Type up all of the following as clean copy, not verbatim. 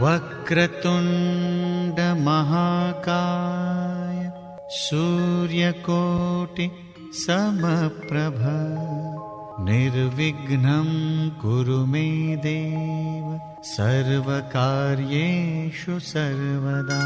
वक्रतुंड महाकाय सूर्यकोटि समप्रभ निर्विघ्नं कुरु मे देव सर्वकार्येषु सर्वदा।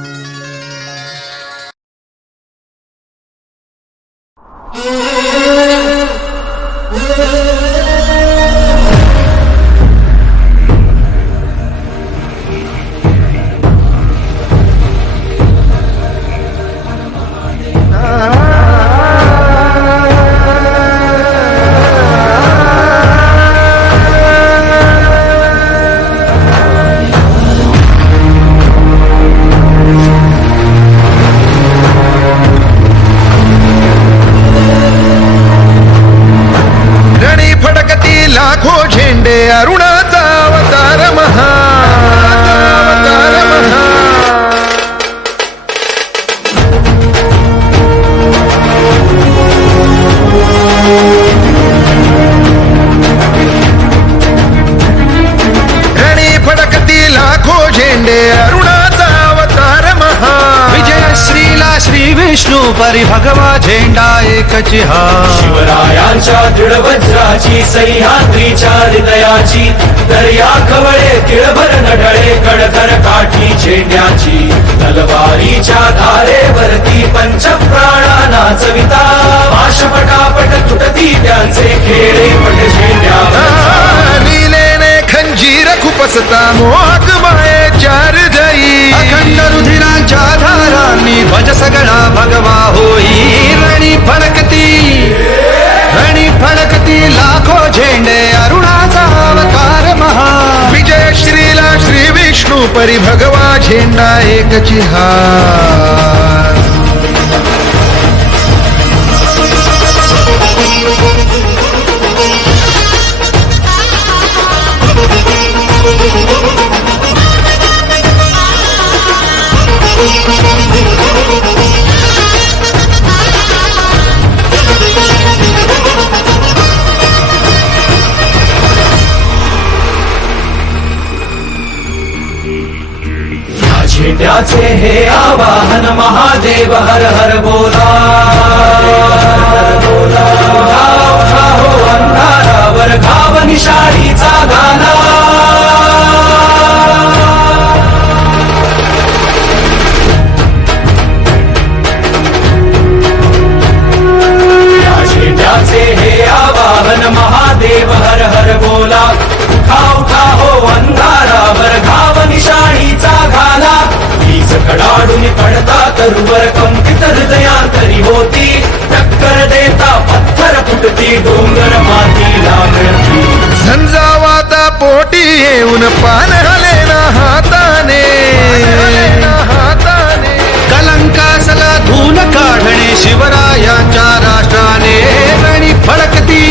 अरुणाचा अवतार महा रणी फडकती लाखो झेंडे अरुणाचा अवतार महा विजय श्रीला श्री विष्णू परी भगवा झेंडा एकची हा शिवरायांच्या दृढ वज्राची सह्याद्रीच्या हृदयाची दर्या खवळे तिळभर नढळे कडकर काठी झेंड्याची तलवारीच्या धारेवरती पंचप्राणा नाचविता पाशपटापट तुटती त्यांचे खेळे पट झेंड्यावर नीलेने खंजीर खुपसता मोहक मायेच्या हृदयी अखंड रुधिरांच्या धारांनी ध्वज सगळा भगवा होई रणी फडकती लाखो झेंडे अरुणाचा अवतार महा विजय श्रीला श्री विष्णू परी भगवा झेंडा एकची हार झेंड्याचे हे आवाहन महादेव हर हर बोला उठा हो अंधारावर घाव निशाणीचा गाला या झेंड्याचे हे आवाहन महादेव हर हर बोला उठा हो अंधारावर घाव निशाणीचा घाला वीज कडाडून पडता तरुवर कंपित हृदयांतरी होती टक्कर देता पत्थर फुटती डोंगर मातीला मिळती झंझावाता पोटी येऊन पान हलेना हाताने कलंकासला धून काढणे शिवरायांच्या राष्ट्राने रणी फडकती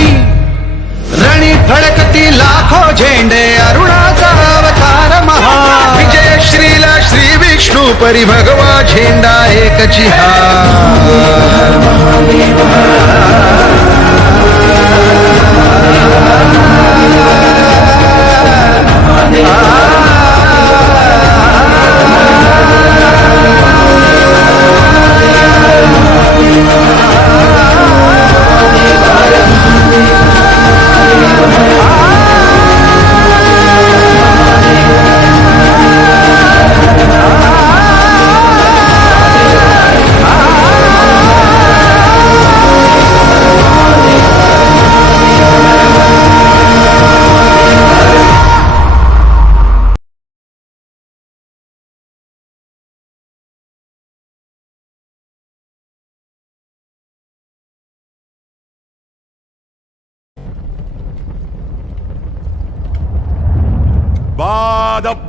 लाखो झेंडे अरुणाचा अवतार महा विजय श्रीला श्री विष्णू परी भगवा झेंडा एकची बादब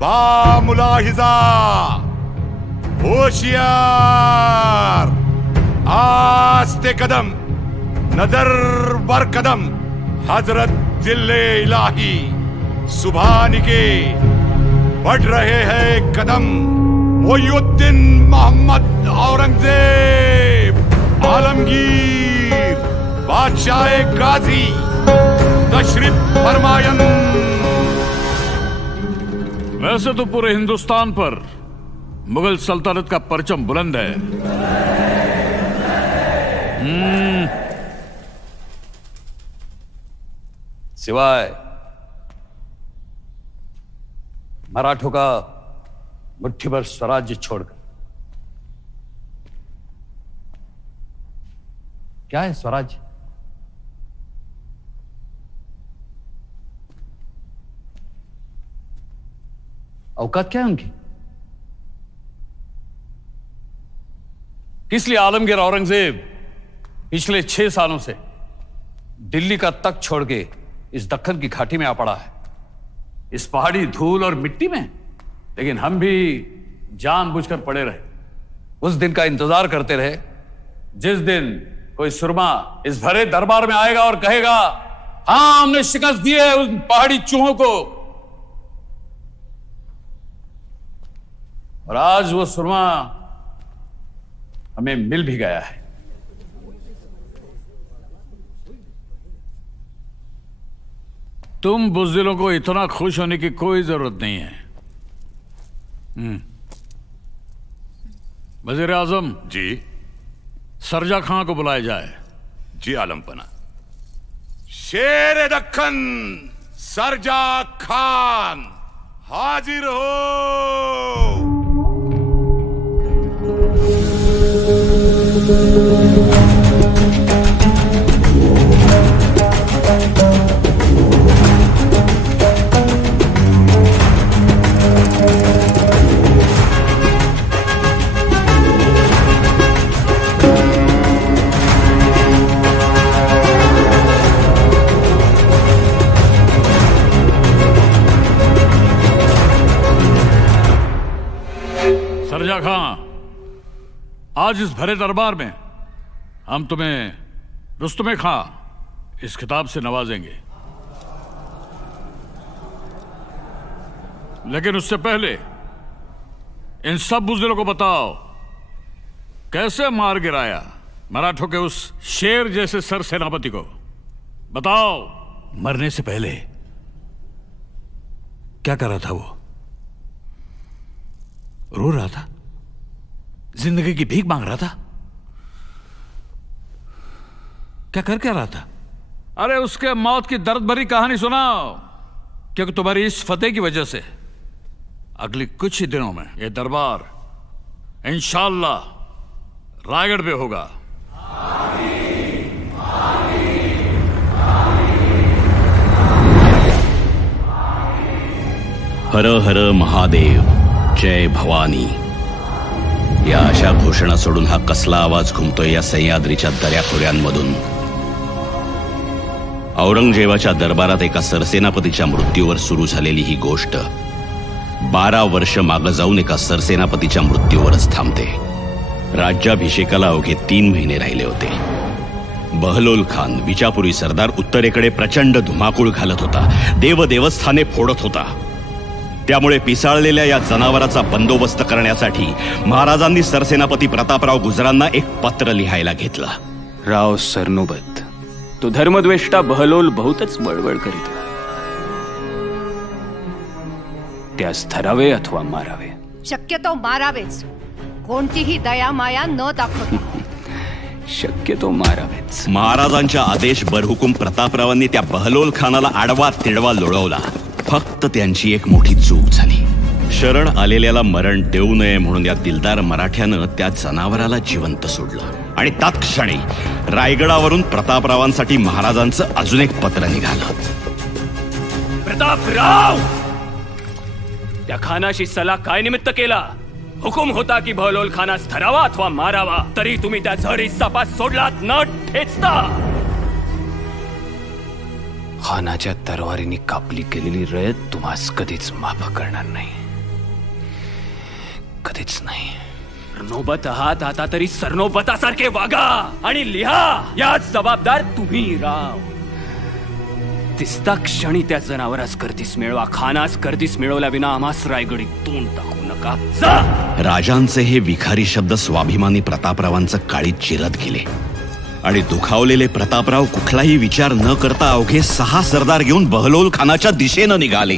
बा मुलाहिजा होशियार आस्ते कदम नजर बर कदम हजरत दिल्ले इलाही सुभान के बढ़ रहे हैं कदम मोयुद्दीन मोहम्मद औरंगजेब आलमगीर बादशाह गाजी तशरीफ फरमायन वैसे तो पूरे हिंदुस्तान पर मुगल सल्तनत का परचम बुलंद है। सिवाय मराठों का मुट्ठी भर स्वराज्य छोड़कर। क्या है स्वराज्य? औकात क्या है उनकी? किस लिए आलमगीर औरंगजेब पिछले 6 सालों से दिल्ली का तख्त छोड़ के इस दक्कन की घाटी में आ पड़ा है, इस पहाड़ी धूल और मिट्टी में? लेकिन हम भी जानबूझकर पड़े रहे, उस दिन का इंतजार करते रहे जिस दिन कोई सुरमा इस भरे दरबार में आएगा और कहेगा, हां हमने शिकस्त दी है उन पहाड़ी चूहों को। और आज वो सुरमा हमें मिल भी गया है। तुम बुज़दिलों को इतना खुश होने की कोई जरूरत नहीं है। वजीर आजम जी सरजा खां को बुलाया जाए। जी आलमपना। शेर दक्कन सरजा खान हाजिर हो। सरजा खां, आज इस भरे दरबार में हम तुम्हें रुस्तुम खां इस खिताब से नवाजेंगे, लेकिन उससे पहले इन सब बुज़दिलों को बताओ कैसे मार गिराया मराठों के उस शेर जैसे सर सेनापति को। बताओ। मरने से पहले क्या कर रहा था वो? रो रहा था? जिंदगी की भीख मांग रहा था? क्या रहा था? अरे उसके मौत की दर्द भरी कहानी सुनाओ, क्योंकि तुम्हारी इस फतेह की वजह से अगले कुछ ही दिनों में यह दरबार इंशाअल्लाह रायगढ़ पे होगा। हर हर महादेव, जय भवानी, या अशा घोषणा सोडून हा कसला आवाज घुमतोय या सह्याद्रीच्या दऱ्याखोऱ्यांमधून? औरंगजेबाच्या दरबारात एका सरसेनापतीच्या मृत्यूवर सुरू झालेली ही गोष्ट 12 वर्ष मागे जाऊन एका सरसेनापतीच्या मृत्यूवरच थांबते। राज्याभिषेकाला अवघे 3 महिने राहिले होते। बहलोल खान विजापुरी सरदार उत्तरेकडे प्रचंड धुमाकूळ घालत होता, देवस्थाने फोडत होता। त्यामुळे पिसाळलेल्या या जनावराचा बंदोबस्त करण्यासाठी महाराजांनी सरसेनापती प्रतापराव गुजरांना एक पत्र लिहायला घेतलं। राव सरनोबत, तो धर्मद्वेष्टा बहलोल बहुतच बळबळ करीत होता। त्यास धरावे अथवा मारावे? शक्यतो मारावेच, कोणतीही दया माया न दाखवता। शक्यतो मारावेच। महाराजांच्या आदेश बरहुकूम प्रतापरावांनी त्या बहलोल खानाला आडवा तिडवा लोळवला। फक्त त्यांची एक मोठी चूक झाली। शरण आलेल्याला मरण देऊ नये म्हणून या दिलदार मराठ्यानं त्या जनावराला जिवंत सोडलं आणि तत्क्षणी रायगडावरून प्रतापरावांसाठी महाराजांचं अजून एक पत्र निघालं। प्रतापराव, त्या खानाशी सल्ला काय निमित्त केला? हुकुम होता की बहलोल खानास धरावा अथवा मारावा, तरी तुम्ही त्या झरी सपास सोडलात न ठेचता। खानाच्या तरवारीने कापली गेलेली रयत तुम्हास कधीच माफ करणार नाही, कधीच नाही। सरनोबत आहात आता तरी सरनोबतासारखे वागा आणि लिहा, याच जबाबदार तुम्ही राव। दिसता क्षणी त्या जनावरास करतीस मिळवा, खानास करतीस मिळवल्या विना आम्हास रायगडी तोंड टाकू नका। जा। राजांचे हे विखारी शब्द स्वाभिमानी प्रतापरावांचं काळीत चिरत गेले आणि दुखावलेले प्रतापराव कुठलाही विचार न करता अवघे 6 सरदार घेऊन बहलोल खानाच्या दिशेनं निघाले।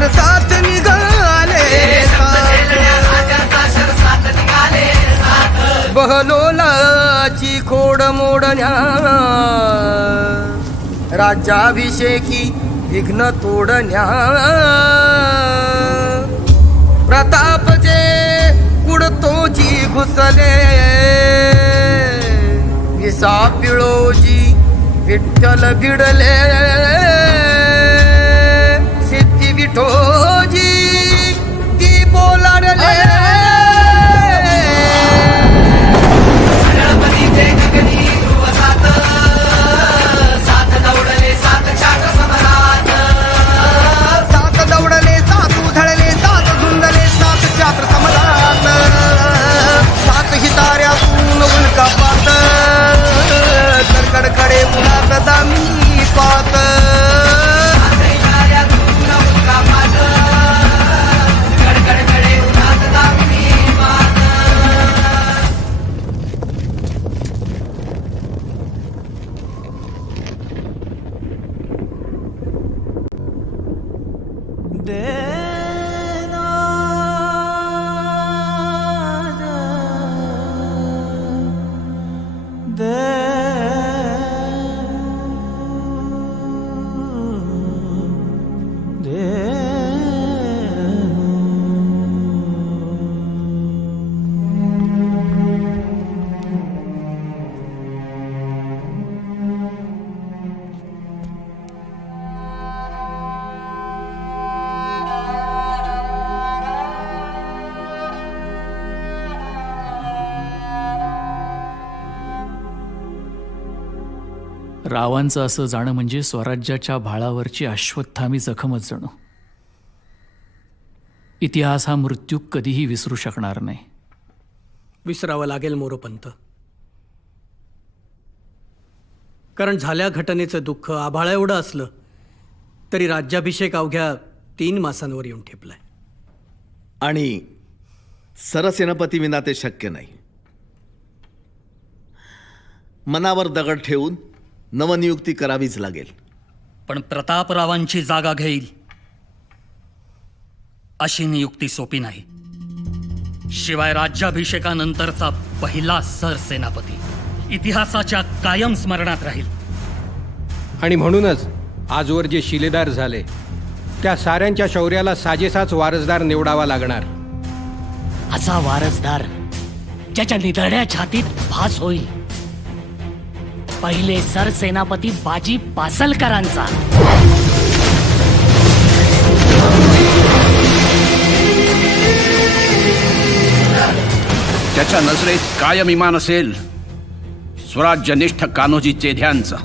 सरसात निघाले बहलोलाची खोड मोडण्या राज्याभिषेकी विघ्न तोडण्या प्रताप जे उडतोची घुसले विसा पिळोजी विठ्ठल भिडले सिद्धी विठोजी ती बोलाडले सात दौडले सात उधळले सात झुंजले सात चात्र समरात सात हिताऱ्यातून उल्का पात कडकडे उन्हात दामी पात रावांचं असं जाणं म्हणजे स्वराज्याच्या भाळावरची अश्वत्थामी जखमच जणू. इतिहास हा मृत्यू कधीही विसरू शकणार नाही. विसरावं लागेल मोरोपंत, कारण झाल्या घटनेचं दुःख आभाळा एवढं असलं तरी राज्याभिषेक अवघ्या 3 मासांवर येऊन ठेपलाय. आणि सरसेनापती विना ते शक्य नाही. मनावर दगड ठेवून नवनियुक्ती करावीच लागेल. पण प्रतापरावांची जागा घेईल अशी नियुक्ती सोपी नाही. शिवाय राज्याभिषेकानंतरचा पहिला सरसेनापती इतिहासाच्या कायम स्मरणात राहील. आणि म्हणूनच आजवर जे शिलेदार झाले त्या साऱ्यांच्या शौर्याला साजेसाच वारसदार निवडावा लागणार. असा वारसदार ज्याच्या निधड्या छातीत भास होईल. पहिले सरसेनापती बाजी पासलकरांचा. त्याच्या नजरेत कायम इमान असेल स्वराज्यनिष्ठ कान्होजी चेध्यांचा.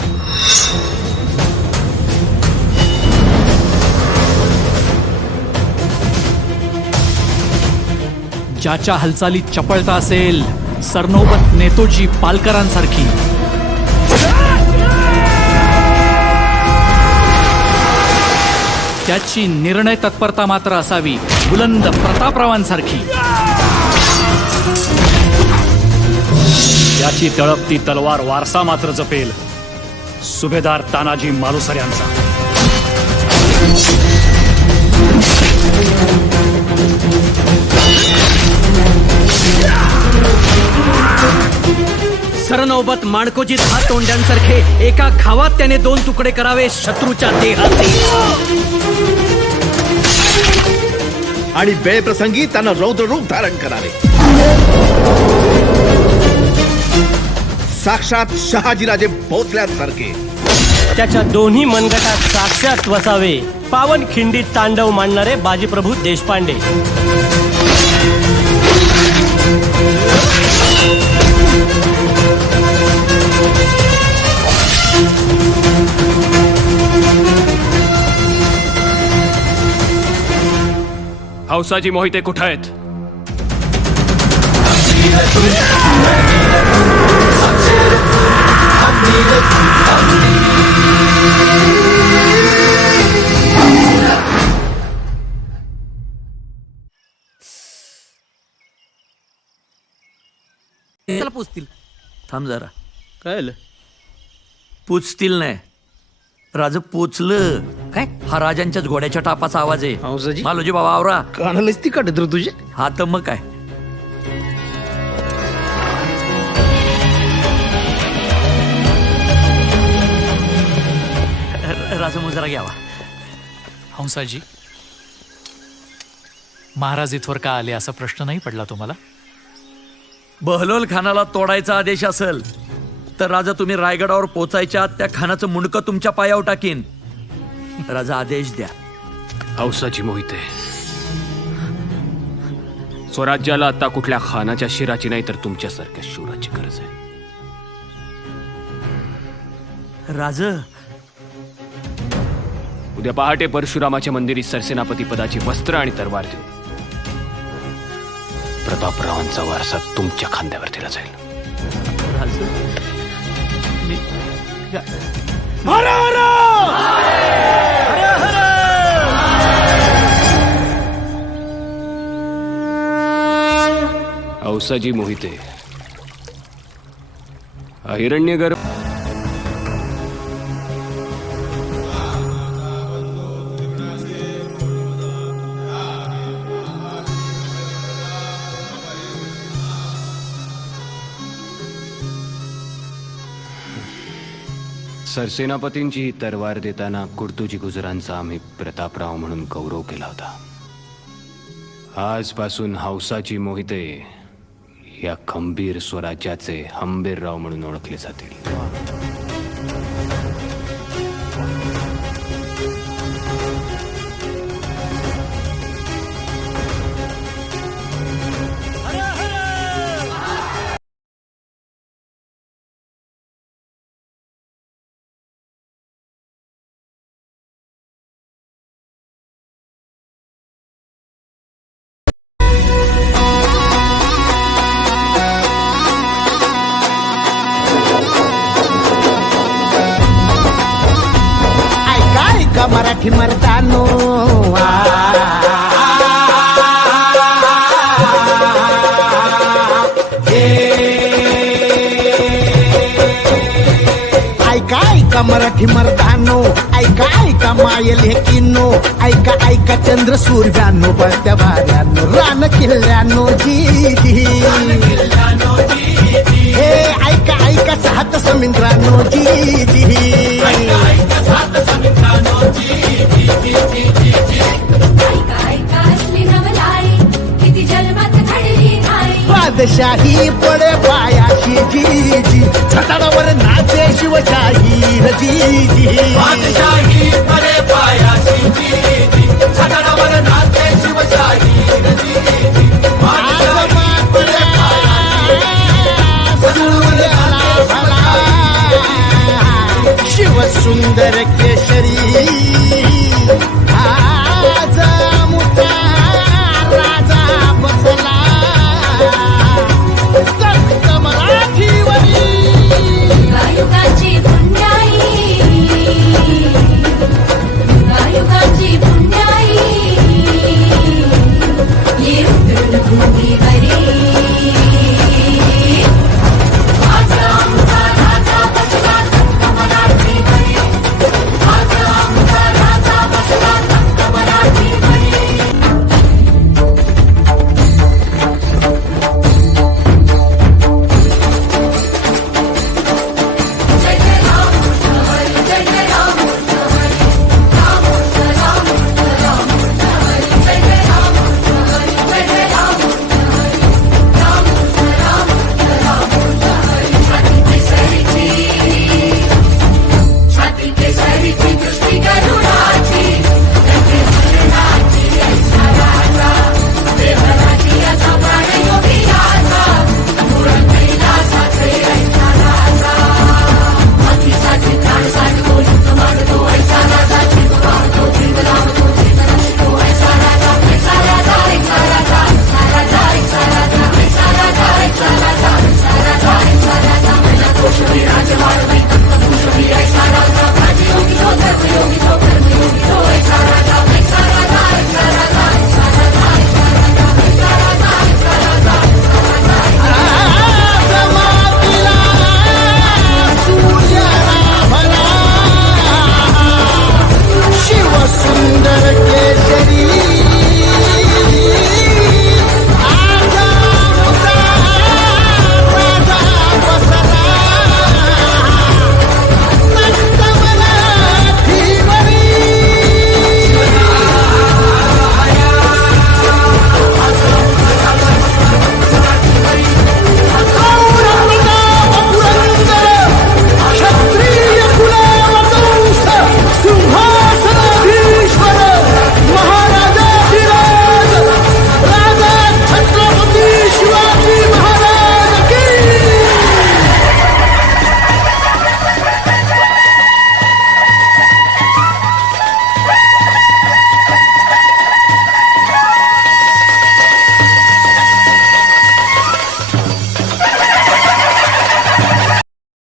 ज्याच्या हालचालीत चपळता असेल सरनोबत नेतोजी पालकरांसारखी. त्याची निर्णय तत्परता मात्र असावी बुलंद प्रतापरावांसारखी. याची तळपती तलवार वारसा मात्र जपेल सुभेदार तानाजी मालुसऱ्यांचा. सरनौबत माणकोजी 10 तोंड्यांसारखे एका घावात त्याने 2 तुकडे करावे शत्रूच्या देहाचे. आणि बेप्रसंगी त्यांना रौद्र रूप धारण करावे. साक्षात शहाजीराजे भोसल्यासारखे. त्याच्या दोन्ही मनगटात साक्षात वसावे पावनखिंडीत तांडव मांडणारे बाजीप्रभू देशपांडे. हौसाजी मोहिते कुठं आहेत? चला पोचतील. थांब जरा. काय आलं? पोचतील नाही राज पोचलं. काय हा राजांच्याच घोड्याच्या टापाचा आवाज आहे. हंसाजी मालोजी बाबा आवरा. कानालाच ती काढत रे तुझे. हा तर मग काय. राजा मुजरा घ्यावा. हंसाजी, महाराज इथवर का आले असा प्रश्न नाही पडला तुम्हाला? बहलोल खानाला तोडायचा आदेश असेल तर राजा तुम्ही रायगडावर पोचायच्या त्या खानाचं मुंडकं तुमच्या पायावर टाकीन. राजा आदेश द्या. हौसाची मोहिते, स्वराज्याला आता कुठल्या खानाच्या शिराची नाही तर तुमच्यासारख्या शूराची गरज आहे. राज, उद्या पहाटे परशुरामाच्या मंदिरी सरसेनापती पदाची वस्त्र आणि तरवार देऊ. प्रतापरावांचा वारसा तुमच्या खांद्यावर दिला जाईल. राज, मी हौसाजी मोहिते, हिरण्यगर्भ सरसेनापतींची ही तरवार देताना कुर्तुजी गुजरांचा आम्ही प्रतापराव म्हणून गौरव केला होता. आजपासून हौसाची मोहिते या खंबीर स्वराज्याचे हंबीरराव म्हणून ओळखले जातील. मराठी मर्दानो, ऐका ऐका मराठी मर्दानो, ऐका ऐका मायल हे किन्नो, ऐका ऐका चंद्र सूर्यानो, बळत्या वाऱ्यानो, रान किल्ल्यानो जी हे ऐका ऐका सात समुद्रानो जी बादशाही पडे पायाशी जी जी, छताडावर नाचे शिवशाही जी जी, बादशाही पडे पायाशी जी जी, छताडावर नाचे शिवशाही जी जी, शिव सुंदर केशरी आज मुता राजा बसला संत मराठीवरी. युगायुगाची पुण्याई, युगायुगाची पुण्याई, ये उतरून भूमीवरी. Yogi